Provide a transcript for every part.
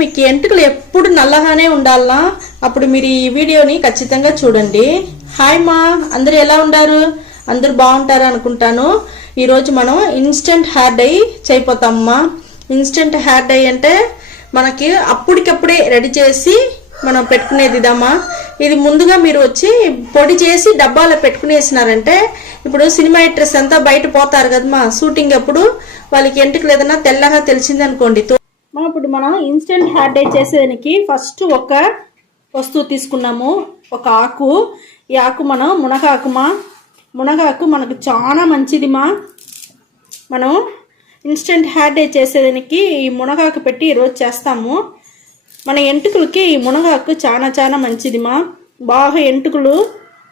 మీకు ఎంటుకలు ఎప్పుడు నల్లగానే ఉండాలనా? అప్పుడు మీరు ఈ వీడియోని ఖచ్చితంగా చూడండి. హాయ్ మా, అందరూ ఎలా ఉన్నారు? అందరూ బాగుంటారు అనుకుంటాను. ఈరోజు మనం ఇన్స్టెంట్ హెయిర్ డై చేయబోతామమ్మా. ఇన్స్టెంట్ హెయిర్ డై అంటే మనకి అప్పటికప్పుడే రెడీ చేసి మనం పెట్టుకునేది ఇదమ్మా. ఇది ముందుగా మీరు వచ్చి పొడి చేసి డబ్బాలో పెట్టుకునేసినారంటే, ఇప్పుడు సినిమా యాక్టర్స్ అంతా బయట పోతారు కదమ్మా షూటింగ్ అప్పుడు, వాళ్ళకి ఎంటుకలు ఏదైనా తెల్లగా తెలిసింది అనుకోండి. ఇప్పుడు మనం ఇన్స్టెంట్ హెయిర్ డై చేసేదానికి ఫస్ట్ ఒక వస్తువు తీసుకున్నాము, ఒక ఆకు. ఈ ఆకు మనం మునగాకుమా. మునగాకు మనకు చాలా మంచిదిమా. మనం ఇన్స్టెంట్ హెయిర్ డై చేసేదానికి ఈ మునగాకు పెట్టి ఈరోజు చేస్తాము. మన ఎంటుకలకి ఈ మునగాకు చాలా చాలా మంచిదిమా. బాగా ఎంటుకలు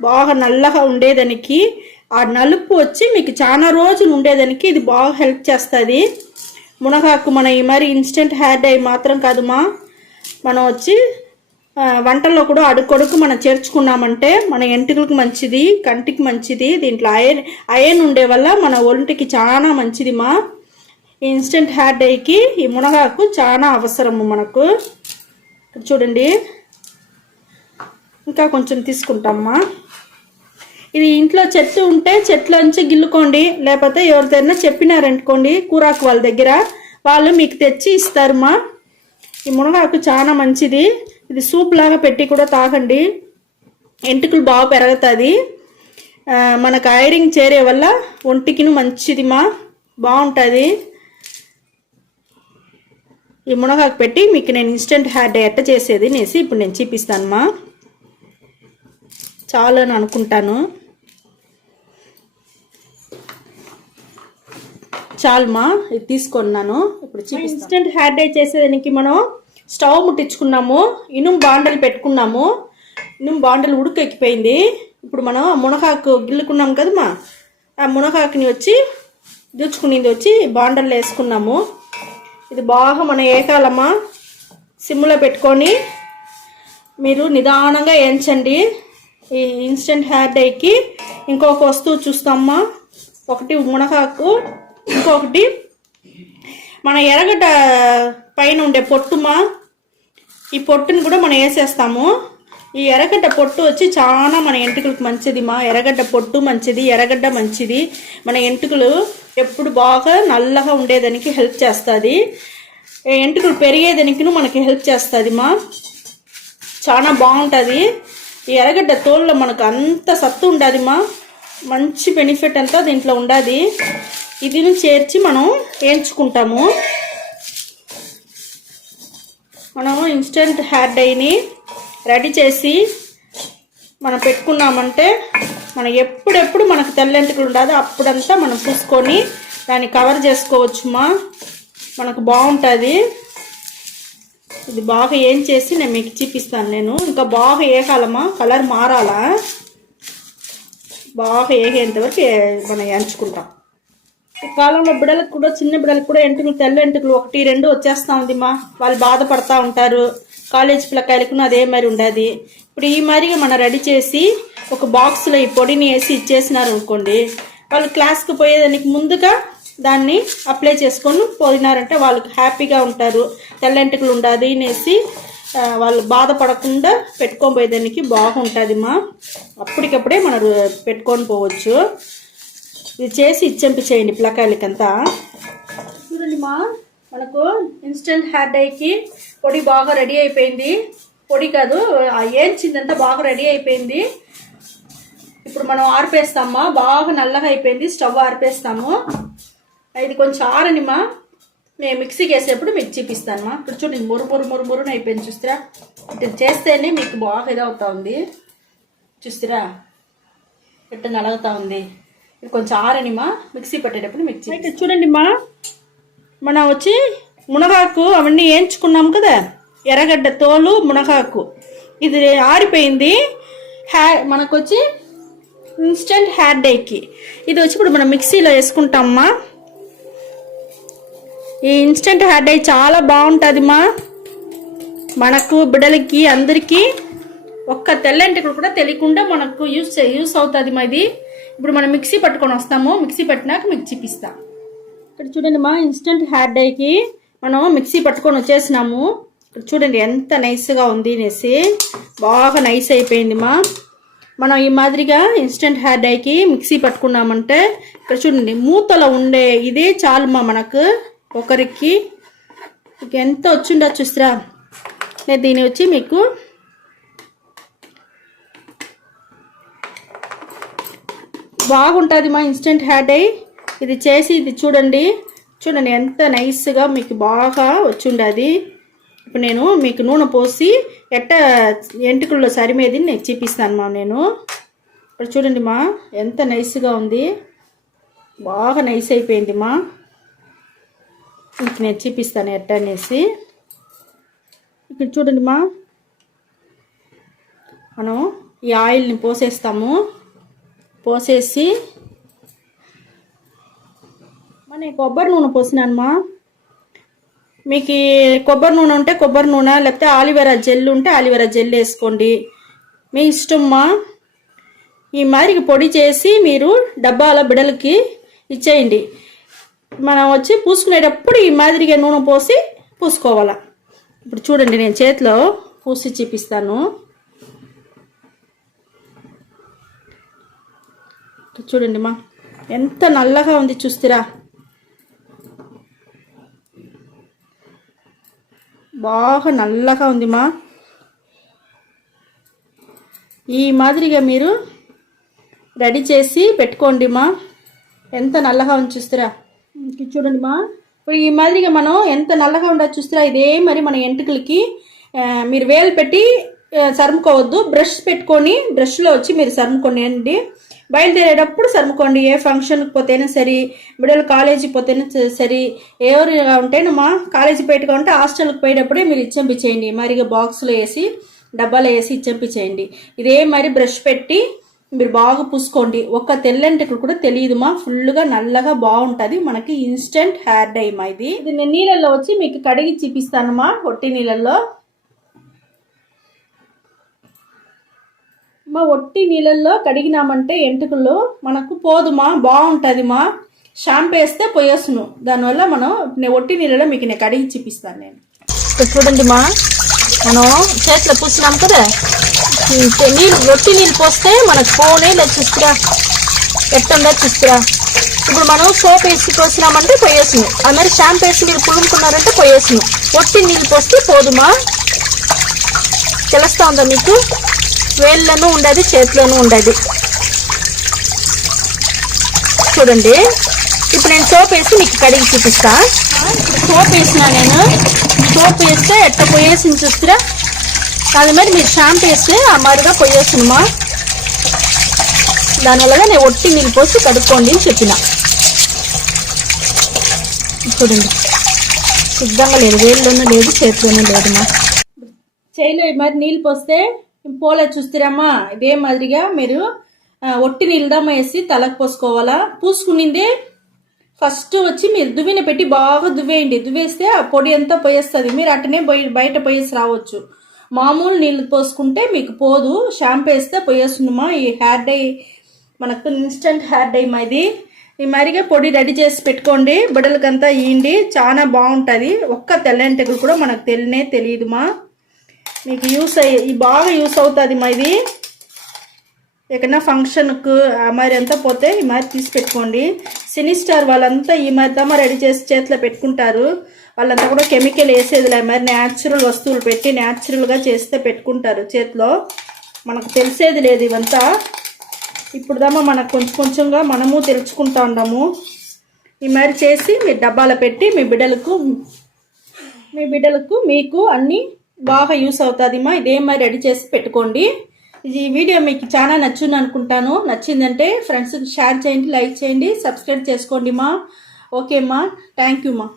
బాగా నల్లగా ఉండేదానికి, ఆ నలుపు వచ్చి మీకు చాలా రోజులు ఉండేదానికి ఇది బాగా హెల్ప్ చేస్తుంది. మునగాకు మన ఈ మరి ఇన్స్టెంట్ హెయిర్ డై మాత్రం కాదుమా, మనం వచ్చి వంటల్లో కూడా అడుగొడుకు మనం చేర్చుకున్నామంటే మన ఎంటుకలకు మంచిది, కంటికి మంచిది. దీంట్లో ఐరన్ ఉండే వల్ల మన ఒంటికి చాలా మంచిదిమా. ఈ ఇన్స్టెంట్ హెయిర్ డైకి ఈ మునగాకు చాలా అవసరము మనకు. చూడండి, ఇంకా కొంచెం తీసుకుంటామా. ఇది ఇంట్లో చెట్టు ఉంటే చెట్లోంచి గిల్లుకోండి, లేకపోతే ఎవరిదైనా చెప్పినారనుకోండి కూరాకు వాళ్ళ దగ్గర, వాళ్ళు మీకు తెచ్చి ఇస్తారమ్మా. ఈ మునగాకు చాలా మంచిది. ఇది సూప్ లాగా పెట్టి కూడా తాగండి, ఎంటుకలు బాగా పెరుగుతుంది. మనకు ఐరన్ చేరే వల్ల ఒంటికి మంచిదిమా, బాగుంటుంది. ఈ మునగాకు పెట్టి మీకు నేను ఇన్స్టెంట్ హెయిర్ డై ఎట్ట చేసేది నేసి ఇప్పుడు నేను చూపిస్తానమ్మా. చాలు అని అనుకుంటాను. చాలుమా, ఇది తీసుకున్నాను. ఇప్పుడు ఇన్స్టెంట్ హెయిర్ డై చేసేదానికి మనం స్టవ్ ముట్టించుకున్నాము, ఇనుము బాండలు పెట్టుకున్నాము. ఇనుము బాండలు ఉడుకెక్కిపోయింది. ఇప్పుడు మనం మునగాకు గిల్లుకున్నాం కదమ్మా, ఆ మునగాకుని వచ్చి దుచ్చుకునేది వచ్చి బాండల్లో వేసుకున్నాము. ఇది బాగా మనం ఏకాలమ్మా, సిమ్లో పెట్టుకొని మీరు నిదానంగా వేయించండి. ఈ ఇన్స్టెంట్ హెయిర్ డైకి ఇంకొక వస్తువు చూస్తామమ్మా. ఒకటి మునగాకు, ఇంకొకటి మన ఎర్రగడ్డ పైన ఉండే పొట్టుమా. ఈ పొట్టుని కూడా మనం వేసేస్తాము. ఈ ఎర్రగడ్డ పొట్టు వచ్చి చాలా మన ఎంటుకలకు మంచిదిమా. ఎర్రగడ్డ పొట్టు మంచిది, ఎర్రగడ్డ మంచిది. మన ఎంటుకలు ఎప్పుడు బాగా నల్లగా ఉండేదానికి హెల్ప్ చేస్తుంది. ఎంటుకలు పెరిగేదానికి మనకి హెల్ప్ చేస్తుందిమా, చాలా బాగుంటుంది. ఈ ఎర్రగడ్డ తోల్లో మనకు అంత సత్తు ఉండదుమా, మంచి బెనిఫిట్ అంతా దీంట్లో ఉండదు. ఇది చేర్చి మనం వేయించుకుంటాము. మనం ఇన్స్టెంట్ హెయిర్ డైని రెడీ చేసి మనం పెట్టుకున్నామంటే మనం ఎప్పుడెప్పుడు మనకు తెల్లెంటుకలు ఉండదు అప్పుడంతా మనం పూసుకొని దాన్ని కవర్ చేసుకోవచ్చుమా, మనకు బాగుంటుంది. ఇది బాగా ఏం చేసి నేను మీకు చూపిస్తాను. నేను ఇంకా బాగా ఏకాలమ్మా, కలర్ మారాలా, బాగా ఏగేంత వరకు మనం ఎంచుకుంటాం. ఈ కాలంలో బిడ్డలకు కూడా, చిన్న బిడ్డలకు కూడా ఎంటుకలు, తెల్ల ఎంటుకలు 1, 2 వచ్చేస్తూ ఉందిమా. వాళ్ళు బాధపడతా ఉంటారు. కాలేజ్ పిల్లకాయలకు అదే మరి ఉండదు. ఇప్పుడు ఈ మరిగా మనం రెడీ చేసి ఒక బాక్స్లో ఈ పొడిని వేసి ఇచ్చేసినారు అనుకోండి, వాళ్ళు క్లాస్కి పోయేదానికి ముందుగా దాన్ని అప్లై చేసుకొని పోయినారంటే వాళ్ళకి హ్యాపీగా ఉంటారు. తెల్లంటికలు ఉండదు అనేసి వాళ్ళు బాధపడకుండా పెట్టుకొని పోయేదానికి బాగుంటుందిమా. అప్పటికప్పుడే మనం పెట్టుకొని పోవచ్చు. ఇది చేసి ఇచ్చెంపించేయండి పిల్లకాయలకంతా. చూడండి మా, మనకు ఇన్స్టెంట్ హెయిర్ డైకి పొడి బాగా రెడీ అయిపోయింది. పొడి కాదు, ఏంచిందంతా బాగా రెడీ అయిపోయింది. ఇప్పుడు మనం ఆరిపేస్తామా, బాగా నల్లగా అయిపోయింది. స్టవ్ ఆరిపేస్తాము. ఇది కొంచెం ఆరనిమా, నేను మిక్సీకి వేసేప్పుడు మీకు చూపిస్తానమ్మా. ఇప్పుడు చూడండి, మురుమురుని అయిపోయింది. చూస్తారా, ఇట్లా చేస్తేనే మీకు బాగా ఇదవుతా ఉంది. చూస్తారా, ఇట్లా నలుగుతూ ఉంది. ఇది కొంచెం ఆరనిమా, మిక్సీ పట్టేటప్పుడు మిక్సీ. అయితే చూడండి మా, మనం వచ్చి మునగాకు అవన్నీ వేయించుకున్నాం కదా, ఎర్రగడ్డ తోలు, మునగాకు, ఇది ఆరిపోయింది. మనకు వచ్చి ఇన్స్టెంట్ హెయిర్ డైకి ఇది వచ్చి ఇప్పుడు మనం మిక్సీలో వేసుకుంటామమ్మా. ఈ ఇన్స్టెంట్ హెయిర్ డై చాలా బాగుంటుందిమా. మనకు బిడ్డలకి అందరికీ ఒక్క తెల్లంటికలు కూడా తెలియకుండా మనకు యూస్ అవుతుంది మా. ఇది ఇప్పుడు మనం మిక్సీ పట్టుకొని వస్తాము. మిక్సీ పట్టినాక మీకు చూపిస్తాం. ఇక్కడ చూడండి మా, ఇన్స్టెంట్ హెయిర్ డైకి మనం మిక్సీ పట్టుకొని వచ్చేసినాము. చూడండి ఎంత నైస్గా ఉంది అనేసి, బాగా నైస్ అయిపోయింది మా. మనం ఈ మాదిరిగా ఇన్స్టెంట్ హెయిర్ డైకి మిక్సీ పట్టుకున్నామంటే ఇక్కడ చూడండి మూతలో ఉండే ఇదే చాలు మా మనకు ఒకరికి. ఎంత వచ్చిండో చూస్తారా. నేను దీని వచ్చి మీకు బాగుంటుంది మా ఇన్స్టెంట్ హెయిర్ డై. ఇది చేసి ఇది చూడండి ఎంత నైస్గా మీకు బాగా వచ్చిండది. ఇప్పుడు నేను మీకు నూనె పోసి ఎంటుకల్లో సరిమేది నేను చూపిస్తాను మా. నేను ఇప్పుడు చూడండి మా ఎంత నైస్గా ఉంది, బాగా నైస్ అయిపోయింది మా. ఇంక నేను చూపిస్తాను అనేసి. ఇక్కడ చూడండి మా, మనం ఈ ఆయిల్ని పోసేస్తాము. పోసేసి నేను కొబ్బరి నూనె పోసినాను మా. మీకు కొబ్బరి నూనె ఉంటే కొబ్బరి నూనె, లేకపోతే ఆలివేరా జెల్ ఉంటే ఆలివేరా జెల్ వేసుకోండి, మీ ఇష్టం మా. ఈ మాదిరిగా పొడి చేసి మీరు డబ్బాల బిడలకి ఇచ్చేయండి. మనం వచ్చి పూసుకునేటప్పుడు ఈ మాదిరిగా నూనె పోసి పూసుకోవాలా. ఇప్పుడు చూడండి నేను చేతిలో పూసి చూపిస్తాను. చూడండి మా ఎంత నల్లగా ఉంది చూస్తారా. బాగా నల్లగా ఉంది మా. ఈ మాదిరిగా మీరు రెడీ చేసి పెట్టుకోండి మా. ఎంత నల్లగా ఉంది చూస్తారా. చూడండి మా, ఇప్పుడు ఈ మాదిరిగా మనం ఎంత నల్లగా ఉండదు చూస్తారా. ఇదే మరి మన ఎంటుకలకి మీరు వేలు పెట్టి సరుముకోవద్దు, బ్రష్ పెట్టుకొని బ్రష్లో వచ్చి మీరు సరుముకోండి. బయలుదేరేటప్పుడు సరుముకోండి. ఏ ఫంక్షన్కి పోతేనే సరే, బిడ్డలు కాలేజీకి పోతేనే సరే, ఎవరుగా ఉంటేనమ్మా కాలేజీ పెట్టుగా ఉంటే హాస్టల్కి పోయేటప్పుడే మీరు ఇచ్చెంపించేయండి. మరిగా బాక్స్లో వేసి డబ్బాలో వేసి ఇచ్చెంపించేయండి. ఇదే మరి బ్రష్ పెట్టి మీరు బాగా పూసుకోండి. ఒక్క తెల్లంటికలు కూడా తెలియదుమా, ఫుల్గా నల్లగా బాగుంటుంది మనకి ఇన్స్టెంట్ హెయిర్ డై మా. ఇది నేను నీళ్ళల్లో వచ్చి మీకు కడిగి చూపిస్తానమ్మా. ఒట్టి నీళ్ళల్లో మా, ఒట్టి నీళ్ళల్లో కడిగినామంటే ఎంటుకల్లో మనకు పోదుమా, బాగుంటుంది మా. షాంపూ వేస్తే పోయేసును. దానివల్ల నేను ఒట్టి నీళ్ళలో మీకు నేను కడిగి చూపిస్తాను. నేను ఇక్కడ చూడండి మా, మనం చేతిలో పూసినాం కదా, ఒట్టి నీళ్ళు పోస్తే మనకు పోనే లేదు చూస్తురా. ఎట్టుందో చూస్తురా. ఇప్పుడు మనం సోప్ వేసి పోసినామంటే పోయేసును. అది మరి షాంపూ వేసి మీరు పులుముకున్నారంటే పోయేసును. ఒట్టి నీళ్ళు పోస్తే పోదుమా. తెలుస్తా ఉందా మీకు? వేళ్ళలోనూ ఉండదు, చేతిలోనూ ఉండదు. చూడండి ఇప్పుడు నేను సోప్ వేసి మీకు కడిగి చూపిస్తా. సోప్ వేసినా నేను, సోప్ వేస్తే ఎట్లా పోయేసి చూస్తురా. అది మరి మీరు షాంపూ వేస్తే ఆ మరుగా పోయేసినమా. దానివల్ల నేను ఒట్టి నీళ్ళు పోసి కడుక్కోండి అని చెప్పిన. చూడండి సిద్ధంగా లేదు, వేళ్ళలోనూ లేదు, చేతిలోనూ లేదుమా. చేయిలో మరి నీళ్ళు పోస్తే పోలే చూస్తారమ్మా. ఇదే మాదిరిగా మీరు ఒట్టి నీళ్ళదమ్మ వేసి తలకు పోసుకోవాలా. పూసుకునిందే ఫస్ట్ వచ్చి మీరు దువ్విన పెట్టి బాగా దువ్వేయండి. దువ్వేస్తే ఆ పొడి అంతా పోయేస్తుంది. మీరు అట్టనే బయట పోయేసి రావచ్చు. మామూలు నీళ్ళు పోసుకుంటే మీకు పోదు, షాంపూ వేస్తే పోయేస్తుందమ్మా. ఈ హెయిర్ డై మనకు ఇన్స్టెంట్ హెయిర్ డై మా. ఇది ఈ మరిగా పొడి రెడీ చేసి పెట్టుకోండి, బిడ్డలకంతా ఇయ్యండి, చాలా బాగుంటుంది. ఒక్క తెల్లంటికలు కూడా మనకు తెలియదుమా. మీకు బాగా యూస్ అవుతుంది మా. ఇది ఎక్కడన్నా ఫంక్షన్కు మరి అంతా పోతే ఈ మరి తీసి పెట్టుకోండి. సినీ స్టార్ వాళ్ళంతా ఈ మరిదమ్మ రెడీ చేసి చేతిలో పెట్టుకుంటారు. వాళ్ళంతా కూడా కెమికల్ వేసేదిలే, మరి న్యాచురల్ వస్తువులు పెట్టి న్యాచురల్గా చేస్తే పెట్టుకుంటారు చేతిలో. మనకు తెలిసేది లేదు ఇవంతా. ఇప్పుడు దమ్మా మనకు కొంచెంగా మనము తెలుసుకుంటా ఉన్నాము. ఈ మరి చేసి మీరు డబ్బాలో పెట్టి మీ బిడ్డలకు మీకు అన్నీ బాగా యూస్ అవుతుంది మా. ఇదే మరి రెడీ చేసి పెట్టుకోండి. ఈ వీడియో మీకు చాలా నచ్చింది అనుకుంటాను. నచ్చిందంటే ఫ్రెండ్స్కి షేర్ చేయండి, లైక్ చేయండి, సబ్స్క్రైబ్ చేసుకోండి మా. ఓకే మా, థ్యాంక్ యూ మా.